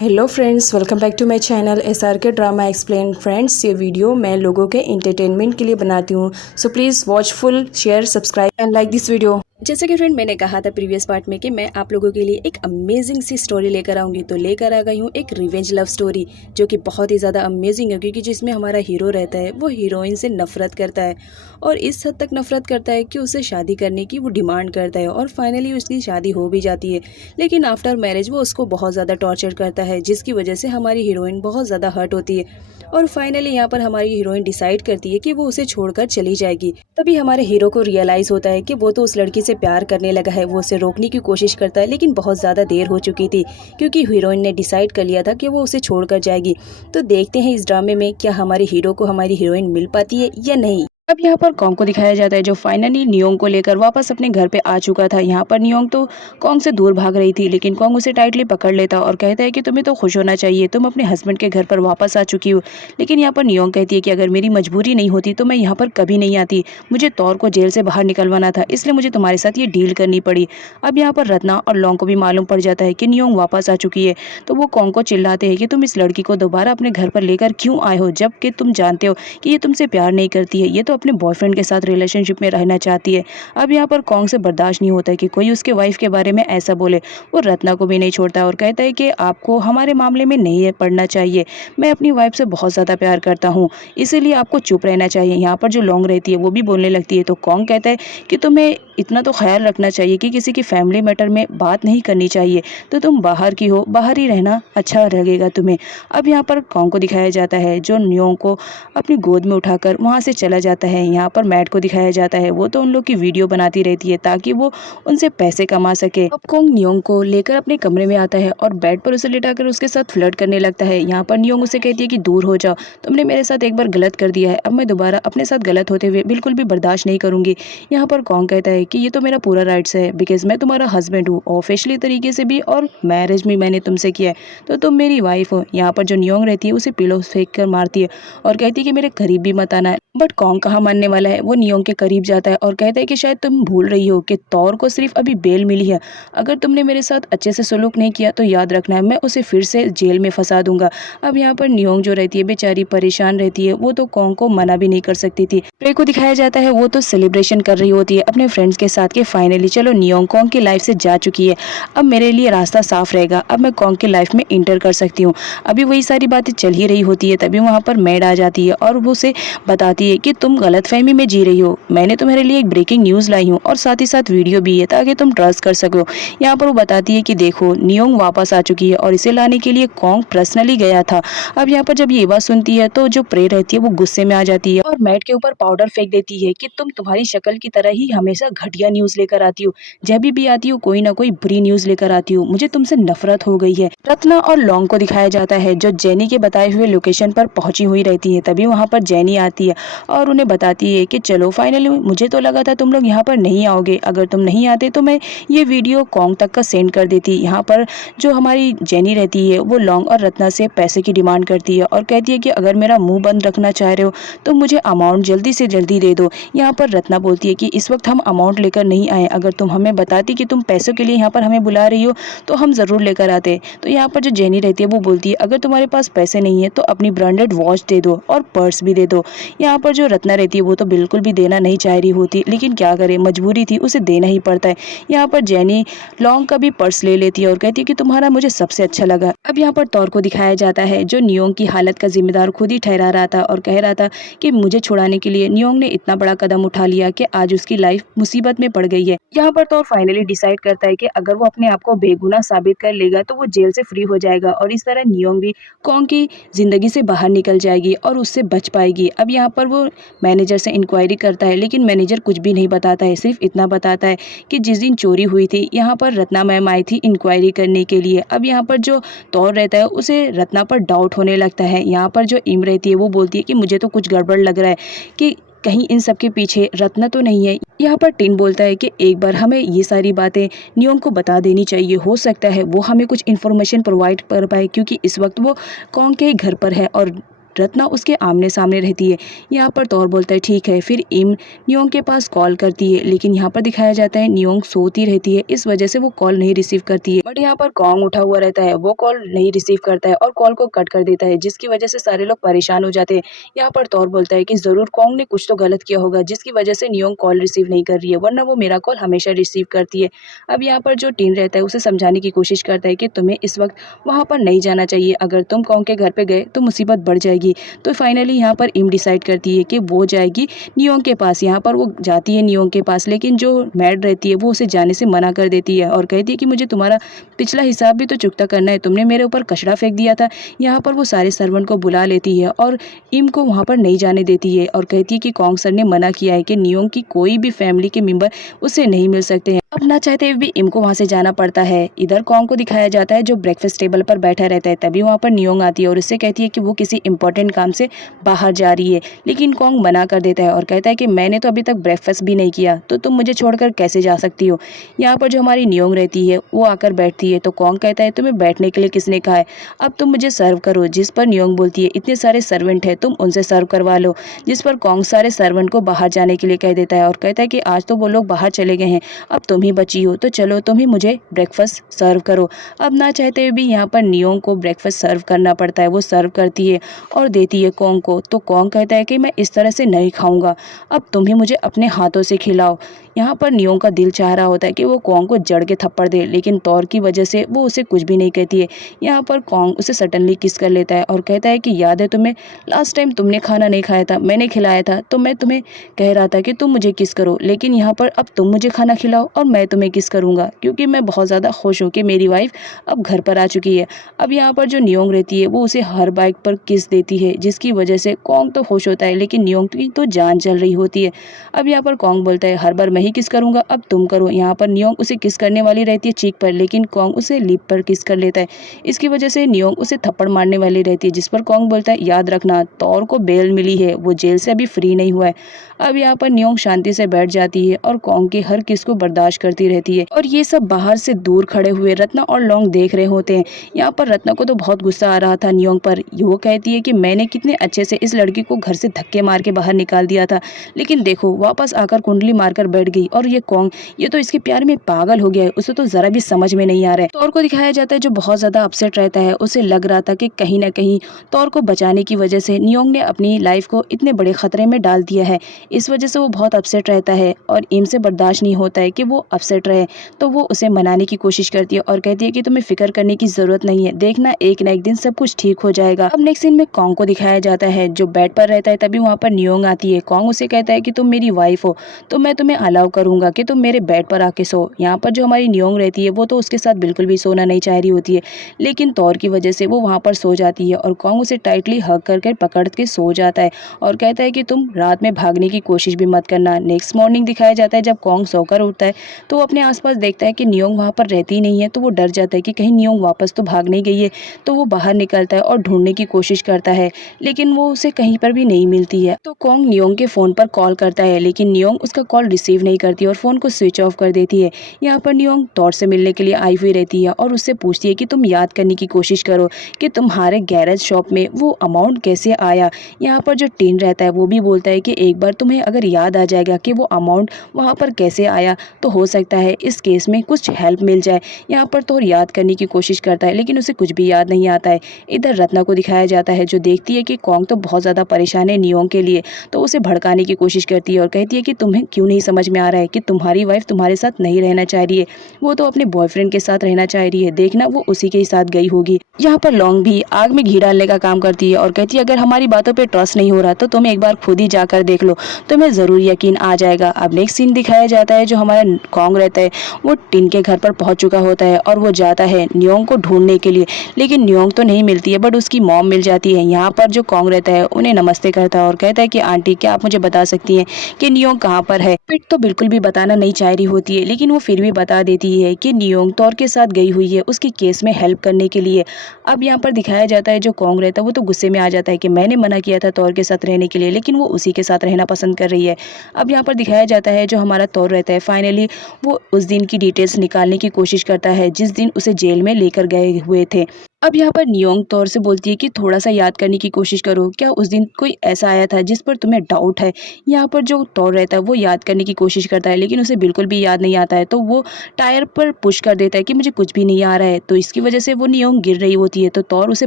Hello friends, welcome back to my channel SRK drama explain. Friends, ये video मैं लोगों के एंटरटेनमेंट के लिए बनाती हूँ, so please watch full, share, subscribe and like this video. जैसे कि फ्रेंड मैंने कहा था प्रीवियस पार्ट में कि मैं आप लोगों के लिए एक अमेजिंग सी स्टोरी लेकर आऊँगी, तो लेकर आ गई हूँ एक रिवेंज लव स्टोरी जो कि बहुत ही ज़्यादा अमेजिंग है, क्योंकि जिसमें हमारा हीरो रहता है वो हीरोइन से नफरत करता है और इस हद तक नफरत करता है कि उससे शादी करने की वो डिमांड करता है और फाइनली उसकी शादी हो भी जाती है। लेकिन आफ्टर मैरिज वो उसको बहुत ज़्यादा टॉर्चर करता है, जिसकी वजह से हमारी हीरोइन बहुत ज़्यादा हर्ट होती है और फाइनली यहाँ पर हमारी हीरोइन डिसाइड करती है कि वो उसे छोड़कर चली जाएगी। तभी हमारे हीरो को रियलाइज़ होता है कि वो तो उस लड़की से प्यार करने लगा है। वो उसे रोकने की कोशिश करता है लेकिन बहुत ज़्यादा देर हो चुकी थी, क्योंकि हीरोइन ने डिसाइड कर लिया था कि वो उसे छोड़कर जाएगी। तो देखते हैं इस ड्रामे में क्या हमारे हीरो को हमारी हीरोइन मिल पाती है या नहीं। अब यहाँ पर कॉन्ग को दिखाया जाता है जो फाइनली नियोंग को लेकर वापस अपने घर पे आ चुका था। यहाँ पर नियोंग तो कॉन्ग से दूर भाग रही थी, लेकिन कॉन्ग उसे टाइटली पकड़ लेता और कहता है कि तुम्हें तो खुश होना चाहिए, तुम अपने हस्बैंड के घर पर वापस आ चुकी हो। लेकिन यहाँ पर नियोंग कहती है कि अगर मेरी मजबूरी नहीं होती तो मैं यहाँ पर कभी नहीं आती। मुझे तौर को जेल से बाहर निकलवाना था, इसलिए मुझे तुम्हारे साथ ये डील करनी पड़ी। अब यहाँ पर रत्ना और लॉन्ग को भी मालूम पड़ जाता है कि नियोंग वापस आ चुकी है, तो वो कॉन्ग को चिल्लाते हैं कि तुम इस लड़की को दोबारा अपने घर पर लेकर क्यों आए हो, जबकि तुम जानते हो कि ये तुमसे प्यार नहीं करती है, ये तो अपने बॉयफ्रेंड के साथ रिलेशनशिप में रहना चाहती है। अब यहाँ पर कॉन्ग से बर्दाश्त नहीं होता है कि कोई उसके वाइफ के बारे में ऐसा बोले। वो रत्ना को भी नहीं छोड़ता और कहता है कि आपको हमारे मामले में नहीं पड़ना चाहिए, मैं अपनी वाइफ से बहुत ज़्यादा प्यार करता हूँ, इसीलिए आपको चुप रहना चाहिए। यहाँ पर जो लॉन्ग रहती है वो भी बोलने लगती है, तो कॉन्ग कहता है कि तुम्हें इतना तो ख्याल रखना चाहिए कि किसी की फैमिली मैटर में बात नहीं करनी चाहिए, तो तुम बाहर की हो, बाहर ही रहना अच्छा लगेगा तुम्हें। अब यहाँ पर कॉन्ग को दिखाया जाता है जो नियोंग को अपनी गोद में उठाकर वहाँ से चला जाता है। यहाँ पर मैट को दिखाया जाता है, वो तो उन लोग की वीडियो बनाती रहती है ताकि वो उनसे पैसे कमा सके। अब कॉन्ग नियोंग को लेकर अपने कमरे में आता है और बेड पर उसे लिटाकर उसके साथ फ्लर्ट करने लगता है। यहाँ पर नियोंग उसे कहती है कि दूर हो जाओ, तुमने मेरे साथ एक बार गलत कर दिया है, अब मैं दोबारा अपने साथ गलत होते हुए बिल्कुल भी बर्दाश्त नहीं करूंगी। यहाँ पर कॉन्ग कहता है कि ये तो मेरा पूरा राइट्स है, बिकॉज मैं तुम्हारा हस्बैंड हूँ, ऑफिशियली तरीके से भी और मैरिज भी मैंने तुमसे किया है, तो तुम मेरी वाइफ हो। यहाँ पर जो नियोंग रहती है उसे पिलो फेंक कर मारती है और कहती है कि मेरे करीब भी मत आना है। बट कॉन्ग कहाँ मानने वाला है, वो नियोंग के करीब जाता है और कहता है कि शायद तुम भूल रही हो कि तौर को सिर्फ अभी बेल मिली है, अगर तुमने मेरे साथ अच्छे से सलूक नहीं किया तो याद रखना है मैं उसे फिर से जेल में फंसा दूंगा। अब यहाँ पर नियोंग जो रहती है बेचारी परेशान रहती है, वो तो कॉन्ग को मना भी नहीं कर सकती थी। प्रे को दिखाया जाता है, वो तो सेलिब्रेशन कर रही होती है अपने फ्रेंड्स के साथ कि फाइनली चलो नियोंग कॉन्ग की लाइफ से जा चुकी है, अब मेरे लिए रास्ता साफ रहेगा, अब मैं कॉन्ग की लाइफ में इंटर कर सकती हूँ। अभी वही सारी बातें चल ही रही होती है, तभी वहाँ पर मैड आ जाती है और वो उसे बताती है कि तुम गलतफहमी में जी रही हो, मैंने तुम्हारे लिए एक ब्रेकिंग न्यूज़ लाई हूँ और साथ ही साथ वीडियो भी है ताकि तुम ट्रस्ट कर सको। यहाँ पर वो बताती है कि देखो नियोंग वापस आ चुकी है और इसे लाने के लिए कॉन्ग पर्सनली गया था। अब यहाँ पर जब ये बात सुनती है तो जो प्रे रहती है वो गुस्से में आ जाती है और मैट के ऊपर पाउडर फेंक देती है कि तुम तुम्हारी शक्ल की तरह ही हमेशा घटिया न्यूज़ लेकर आती हो, जब भी आती हो कोई ना कोई बुरी न्यूज़ लेकर आती हो, मुझे तुमसे नफरत हो गई है। रत्ना और लॉन्ग को दिखाया जाता है जो जेनी के बताए हुए लोकेशन पर पहुंची हुई रहती है। तभी वहाँ पर जेनी आती है और उन्हें बताती है कि चलो फाइनली मुझे तो लगा था तुम लोग यहाँ पर नहीं आओगे, अगर तुम नहीं आते तो मैं ये वीडियो कॉन्ग तक का सेंड कर देती। यहाँ पर जो हमारी जेनी रहती है वो लॉन्ग और रत्ना से पैसे की डिमांड करती है और कहती है कि अगर मेरा मुंह बंद रखना चाह रहे हो तो मुझे अमाउंट जल्दी से जल्दी दे दो। यहाँ पर रत्ना बोलती है कि इस वक्त हम अमाउंट लेकर नहीं आए, अगर तुम हमें बताती कि तुम पैसों के लिए यहाँ पर हमें बुला रही हो तो हम ज़रूर लेकर आते। तो यहाँ पर जो जेनी रहती है वो बोलती है अगर तुम्हारे पास पैसे नहीं है तो अपनी ब्रांडेड वॉच दे दो और पर्स भी दे दो। यहाँ पर जो रत्ना रहती है वो तो बिल्कुल भी देना नहीं चाह रही होती, लेकिन क्या करे, मजबूरी थी, उसे देना ही पड़ता है। यहाँ पर जेनी लॉन्ग का भी पर्स ले लेती है और कहती है कि तुम्हारा मुझे सबसे अच्छा लगा। अब यहाँ पर तौर को दिखाया जाता है जो नियोंग की हालत का जिम्मेदार खुद ही ठहरा रहा था और कह रहा था कि मुझे छुड़ाने के लिए नियोंग ने इतना बड़ा कदम उठा लिया कि आज उसकी लाइफ मुसीबत में पड़ गई है। यहाँ पर तौर फाइनली डिसाइड करता है कि अगर वो अपने आप को बेगुनाह साबित कर लेगा तो वो जेल से फ्री हो जाएगा और इस तरह नियोंग भी कॉन्ग की जिंदगी से बाहर निकल जाएगी और उससे बच पाएगी। अब यहाँ पर वो मैनेजर से इंक्वायरी करता है, लेकिन मैनेजर कुछ भी नहीं बताता है, सिर्फ इतना बताता है कि जिस दिन चोरी हुई थी यहाँ पर रत्ना मैम आई थी इंक्वायरी करने के लिए। अब यहाँ पर जो तौर रहता है उसे रत्ना पर डाउट होने लगता है। यहाँ पर जो इम रहती है वो बोलती है कि मुझे तो कुछ गड़बड़ लग रहा है कि कहीं इन सब के पीछे रत्ना तो नहीं है। यहाँ पर टिन बोलता है कि एक बार हमें ये सारी बातें नियोंग को बता देनी चाहिए, हो सकता है वो हमें कुछ इन्फॉर्मेशन प्रोवाइड कर पाए, क्योंकि इस वक्त वो कॉन्ग के घर पर है और रत्ना उसके आमने सामने रहती है। यहाँ पर तौर बोलता है ठीक है। फिर इम नियोंग के पास कॉल करती है, लेकिन यहाँ पर दिखाया जाता है नियोंग सोती रहती है, इस वजह से वो कॉल नहीं रिसीव करती है। बट यहाँ पर कॉन्ग उठा हुआ रहता है, वो कॉल नहीं रिसीव करता है और कॉल को कट कर देता है, जिसकी वजह से सारे लोग परेशान हो जाते हैं। यहाँ पर तौर बोलता है कि जरूर कॉन्ग ने कुछ तो गलत किया होगा, जिसकी वजह से नियोंग कॉल रिसीव नहीं कर रही है, वरना वो मेरा कॉल हमेशा रिसीव करती है। अब यहाँ पर जो टीन रहता है उसे समझाने की कोशिश करता है कि तुम्हें इस वक्त वहाँ पर नहीं जाना चाहिए, अगर तुम कॉन्ग के घर पे गए तो मुसीबत बढ़ जाएगी। तो फाइनली यहाँ पर इम डिसाइड करती है कि वो जाएगी नियोंग के पास। यहाँ पर वो जाती है नियोंग के पास, लेकिन जो मैड रहती है वो उसे जाने से मना कर देती है और कहती है कि मुझे तुम्हारा पिछला हिसाब भी तो चुकता करना है, तुमने मेरे ऊपर कचरा फेंक दिया था। यहाँ पर वो सारे सर्वेंट को बुला लेती है और इम को वहाँ पर नहीं जाने देती है और कहती है कि कॉन्ग सर ने मना किया है कि नियोंग की कोई भी फैमिली के मेंबर उससे नहीं मिल सकते हैं। अब ना चाहते हुए भी इम को वहाँ से जाना पड़ता है। इधर कॉन्ग को दिखाया जाता है जो ब्रेकफास्ट टेबल पर बैठा रहता है, तभी वहाँ पर नियोंग आती है और उससे कहती है कि वो किसी इंपॉर्टेंट काम से बाहर जा रही है, लेकिन कॉन्ग मना कर देता है और कहता है कि मैंने तो अभी तक ब्रेकफास्ट भी नहीं किया, तो तुम मुझे छोड़कर कैसे जा सकती हो। यहाँ पर जो हमारी नियोंग रहती है वो आकर बैठती है, तो कॉन्ग कहता है तुम्हें बैठने के लिए किसने कहा है, अब तुम मुझे सर्व करो। जिस पर नियोंग बोलती है इतने सारे सर्वेंट है, तुम उनसे सर्व करवा लो। जिस पर कॉन्ग सारे सर्वेंट को बाहर जाने के लिए कह देता है और कहता है कि आज तो वो लोग बाहर चले गए हैं, अब तुम ही बची हो, तो चलो तुम ही मुझे ब्रेकफास्ट सर्व करो। अब ना चाहते हुए भी यहाँ पर नियोंग को ब्रेकफास्ट सर्व करना पड़ता है। वो सर्व करती है और देती है कॉन्ग को, तो कॉन्ग कहता है कि मैं इस तरह से नहीं खाऊंगा, अब तुम ही मुझे अपने हाथों से खिलाओ। यहाँ पर नियोंग का दिल चाह रहा होता है कि वो कॉन्ग को जड़ के थप्पड़ दे, लेकिन तौर की वजह से वो उसे कुछ भी नहीं कहती है। यहाँ पर कॉन्ग उसे सडनली किस कर लेता है और कहता है कि याद है तुम्हें, लास्ट टाइम तुमने खाना नहीं खाया था, मैंने खिलाया था, तो मैं तुम्हें कह रहा था कि तुम मुझे किस करो, लेकिन यहाँ पर अब तुम मुझे खाना खिलाओ और मैं तुम्हें किस करूँगा, क्योंकि मैं बहुत ज़्यादा खुश हूँ कि मेरी वाइफ अब घर पर आ चुकी है। अब यहाँ पर जो नियोंग रहती है वो उसे हर बाइक पर किस देती है, जिसकी वजह से कॉन्ग तो खुश होता है, लेकिन नियोंग की तो जान चल रही होती है। अब यहाँ पर कॉन्ग बोलता है हर बार मैं ही किस करूँगा, अब तुम करो। यहाँ पर नियोंग उसे किस करने वाली रहती है चीक पर, लेकिन कॉन्ग उसे लिप पर किस कर लेता है। इसकी वजह से नियोंग उसे थप्पड़ मारने वाली रहती है, जिस पर कॉन्ग बोलता है याद रखना तौर को बेल मिली है, वो जेल से अभी फ्री नहीं हुआ है। अब यहाँ पर नियोंग शांति से बैठ जाती है और कॉन्ग की हर किस को बर्दाश्त करती रहती है। और ये सब बाहर से दूर खड़े हुए रत्ना और लोंग देख रहे होते हैं। यहाँ पर रत्ना को तो बहुत गुस्सा आ रहा था नियोंग पर। वो कहती है कि मैंने कितने अच्छे से इस लड़की को घर से धक्के मार के बाहर निकाल दिया था, लेकिन देखो वापस आकर कुंडली मारकर बैठ गई, और ये कॉन्ग ये तो इसके प्यार में पागल हो गया है, उसे तो जरा भी समझ में नहीं आ रहा है। तौर को दिखाया जाता है जो बहुत ज्यादा अपसेट रहता है। उसे लग रहा था कि कहीं ना कहीं तौर को बचाने की वजह से नियोंग ने अपनी लाइफ को इतने बड़े खतरे में डाल दिया है। इस वजह से वो बहुत अपसेट रहता है और इम से बर्दाश्त नहीं होता है कि वो अपसेट रहे, तो वो उसे मनाने की कोशिश करती है और कहती है कि तुम्हें फिक्र करने की जरूरत नहीं है, देखना एक ना एक दिन सब कुछ ठीक हो जाएगा। अब नेक्स्ट सीन में कॉन्ग को दिखाया जाता है जो बेड पर रहता है, तभी वहाँ पर नियोंग आती है। कॉन्ग उसे कहता है कि तुम मेरी वाइफ हो तो मैं तुम्हें अलाउ करूंगा कि तुम मेरे बेड पर आके सो। यहाँ पर जो हमारी नियोंग रहती है वो तो उसके साथ बिल्कुल भी सोना नहीं चाह रही होती है, लेकिन तौर की वजह से वो वहाँ पर सो जाती है और कॉन्ग उसे टाइटली हग करके पकड़ के सो जाता है और कहता है कि तुम रात में भागने की कोशिश भी मत करना। नेक्स्ट मॉर्निंग दिखाया जाता है जब कॉन्ग सोकर उठता है तो वो अपने आसपास देखता है कि नियोंग वहाँ पर रहती ही नहीं है, तो वो डर जाता है कि कहीं नियोंग वापस तो भाग नहीं गई है। तो वो बाहर निकलता है और ढूंढने की कोशिश करता है, लेकिन वो उसे कहीं पर भी नहीं मिलती है। तो कॉन्ग नियोंग के फ़ोन पर कॉल करता है, लेकिन नियोंग उसका कॉल रिसीव नहीं करती और फ़ोन को स्विच ऑफ कर देती है। यहाँ पर नियोंग तौर से मिलने के लिए आई हुई रहती है और उससे पूछती है कि तुम याद करने की कोशिश करो कि तुम्हारे गैरेज शॉप में वो अमाउंट कैसे आया। यहाँ पर जो टीन रहता है वो भी बोलता है कि एक बार तुम्हें अगर याद आ जाएगा कि वो अमाउंट वहाँ पर कैसे आया तो हो सकता है इस केस में कुछ हेल्प मिल जाए। यहाँ पर तो याद करने की कोशिश करता है, लेकिन उसे कुछ भी याद नहीं आता है। इधर रत्ना को दिखाया जाता है जो देखती है कि कॉन्ग तो बहुत ज़्यादा परेशान है नियोंग के लिए, तो उसे भड़काने की कोशिश करती है और कहती है कि तुम्हें क्यों नहीं समझ में आ रहा है कि तुम्हारी वाइफ तुम्हारे साथ नहीं रहना चाह रही है, वो तो अपने बॉयफ्रेंड के साथ रहना चाह रही है, देखना वो उसी के साथ गई होगी। यहाँ पर लॉन्ग भी आग में घी डालने का काम करती है और कहती है अगर हमारी बातों पे ट्रस्ट नहीं हो रहा तो तुम एक बार खुद ही जाकर देख लो, तुम्हें ज़रूर यकीन आ जाएगा। अब नेक्स्ट सीन दिखाया जाता है जो हमारा कॉन्ग रहता है वो टिन के घर पर पहुंच चुका होता है और वो जाता है नियोंग को ढूंढने के लिए, लेकिन नियोंग तो नहीं मिलती है बट उसकी मॉम मिल जाती है। यहाँ पर जो कॉन्ग रहता है उन्हें नमस्ते करता है और कहता है कि आंटी क्या आप मुझे बता सकती हैं कि नियोंग कहाँ पर है। पिट तो बिल्कुल भी बताना नहीं चाह रही होती है, लेकिन वो फिर भी बता देती है कि नियोंग तौर के साथ गई हुई है उसके केस में हेल्प करने के लिए। अब यहाँ पर दिखाया जाता है जो कॉन्ग रहता है वो तो गुस्से में आ जाता है कि मैंने मना किया था तौर के साथ रहने के लिए, लेकिन वो उसी के साथ रहना पसंद कर रही है। अब यहाँ पर दिखाया जाता है जो हमारा तौर रहता है फाइनली वो उस दिन की डिटेल्स निकालने की कोशिश करता है जिस दिन उसे जेल में लेकर गए हुए थे। अब यहाँ पर नियोंग तौर से बोलती है कि थोड़ा सा याद करने की कोशिश करो, क्या उस दिन कोई ऐसा आया था जिस पर तुम्हें डाउट है। यहाँ पर जो तौर रहता है वो याद करने की कोशिश करता है, लेकिन उसे बिल्कुल भी याद नहीं आता है, तो वो टायर पर पुश कर देता है कि मुझे कुछ भी नहीं आ रहा है। तो इसकी वजह से वो नियोंग गिर रही होती है, तो तौर उसे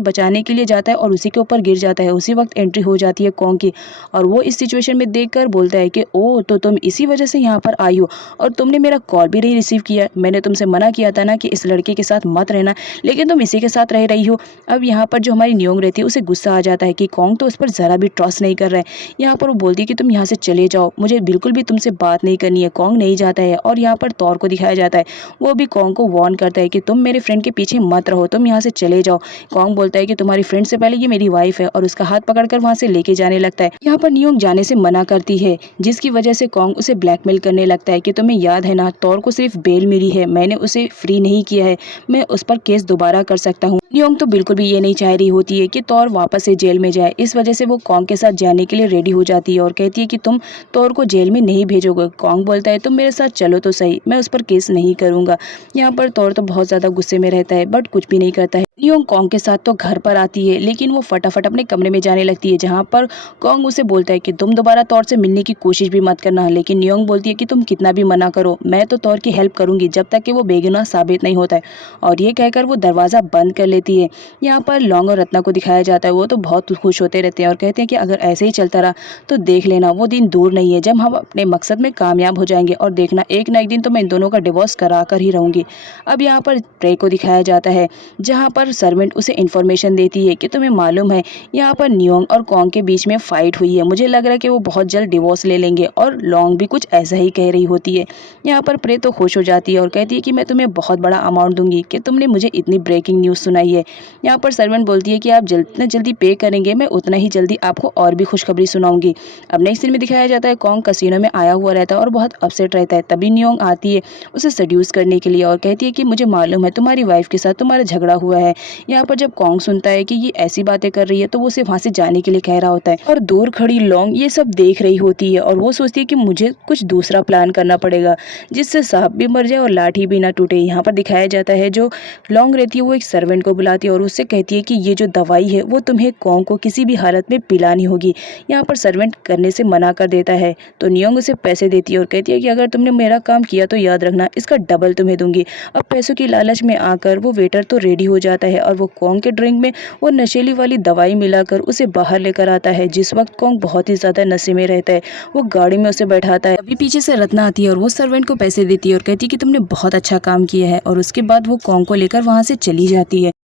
बचाने के लिए जाता है और उसी के ऊपर गिर जाता है। उसी वक्त एंट्री हो जाती है कॉन्ग की, और वो इस सिचुएशन में देख बोलता है कि ओ, तो तुम इसी वजह से यहाँ पर आई हो, और तुमने मेरा कॉल भी नहीं रिसीव किया। मैंने तुमसे मना किया था ना कि इस लड़के के साथ मत रहना, लेकिन तुम इसी के साथ रह रही हो। अब यहाँ पर जो हमारी नियोंग रहती है उसे गुस्सा आ जाता है कि कॉन्ग तो उस पर ज़रा भी ट्रस्ट नहीं कर रहा है। यहाँ पर वो बोलती है कि तुम यहाँ से चले जाओ, मुझे बिल्कुल भी तुमसे बात नहीं करनी है। कॉन्ग नहीं जाता है, और यहाँ पर तौर को दिखाया जाता है, वो भी कॉन्ग को वार्न करता है कि तुम मेरे फ्रेंड के पीछे मत रहो, तुम यहाँ से चले जाओ। कॉन्ग बोलता है कि तुम्हारी फ्रेंड से पहले ये मेरी वाइफ है, और उसका हाथ पकड़कर वहाँ से लेके जाने लगता है। यहाँ पर नियोंग जाने से मना करती है, जिसकी वजह से कॉन्ग उसे ब्लैकमेल करने लगता है कि तुम्हें याद है ना, तौर को सिर्फ बेल मिली है, मैंने उसे फ्री नहीं किया है, मैं उस पर केस दोबारा कर सकता हूँ। नियोंग तो बिल्कुल भी ये नहीं चाह रही होती है कि तौर वापस से जेल में जाए। इस वजह से वो कॉन्ग के साथ जाने के लिए रेडी हो जाती है और कहती है कि तुम तौर को जेल में नहीं भेजोगे। कॉन्ग बोलता है तुम मेरे साथ चलो तो सही, मैं उस पर केस नहीं करूँगा। यहाँ पर तौर तो बहुत ज़्यादा गुस्से में रहता है, बट कुछ भी नहीं करता है। नियोंग कॉन्ग के साथ तो घर पर आती है, लेकिन वो फटाफट अपने कमरे में जाने लगती है, जहाँ पर कॉन्ग उसे बोलता है कि तुम दोबारा तौर से मिलने की कोशिश भी मत करना। लेकिन नियोंग बोलती है कि तुम कितना भी मना करो, मैं तो तौर की हेल्प करूँगी जब तक कि वो बेगुनाह साबित नहीं होता है। और ये कहकर वो दरवाज़ा बंद कर लेती है। यहाँ पर लौंग और रत्ना को दिखाया जाता है, वो तो बहुत खुश होते रहते हैं और कहते हैं कि अगर ऐसे ही चलता रहा तो देख लेना, वो दिन दूर नहीं है जब हम अपने मकसद में कामयाब हो जाएंगे, और देखना एक ना एक दिन तो मैं इन दोनों का डिवोर्स करा कर ही रहूँगी। अब यहाँ पर प्रे को दिखाया जाता है, जहाँ पर सर्वेंट उसे इन्फॉर्मेशन देती है कि तुम्हें मालूम है यहाँ पर नियोंग और कॉन्ग के बीच में फाइट हुई है, मुझे लग रहा है कि वो बहुत जल्द डिवोर्स ले लेंगे, और लौंग भी कुछ ऐसा ही कह रही होती है। यहाँ पर प्रे तो खुश हो जाती है और कहती है कि मैं तुम्हें बहुत बड़ा अमाउंट दूंगी कि तुमने मुझे इतनी ब्रेकिंग न्यूज़ सुनाई है। यहाँ पर सर्वेंट बोलती है कि आप जितना जल्दी पे करेंगे मैं उतना ही जल्दी आपको और भी खुशखबरी सुनाऊंगी। अब नेक्स्ट सीन में दिखाया जाता है कॉन्ग कसिनो में आया हुआ रहता है और बहुत अपसेट रहता है। तभी नियोंग आती है उसे सेड्यूस करने के लिए और कहती है कि मुझे मालूम है तुम्हारी वाइफ के साथ तुम्हारा झगड़ा हुआ है। यहाँ पर जब कॉन्ग सुनता है कि ये ऐसी बातें कर रही है तो वो उसे वहाँ से जाने के लिए कह रहा होता है, और दूर खड़ी लौंग ये सब देख रही होती है और वो सोचती है कि मुझे कुछ दूसरा प्लान करना पड़ेगा जिससे सांप भी मर जाए और लाठी भी ना टूटे। यहाँ पर दिखाया जाता है जो लौंग रहती है वो एक सर्वेंट को बुलाती है और उससे कहती है कि ये जो दवाई है वो तुम्हें कॉन्ग को किसी भी हालत में पिलानी होगी। यहाँ पर सर्वेंट करने से मना कर देता है, तो नियोंग उसे पैसे देती है और कहती है कि अगर तुमने मेरा काम किया तो याद रखना इसका डबल तुम्हें दूंगी। अब पैसों की लालच में आकर वो वेटर तो रेडी हो जाता है और वो कॉन्ग के ड्रिंक में वो नशीली वाली दवाई मिलाकर उसे बाहर लेकर आता है। जिस वक्त कॉन्ग बहुत ही ज़्यादा नशे में रहता है, वो गाड़ी में उसे बैठाता है। अभी पीछे से रत्ना आती है और वो सर्वेंट को पैसे देती है और कहती है कि तुमने बहुत अच्छा काम किया है, और उसके बाद वो कॉन्ग को लेकर वहाँ से चली जाती है।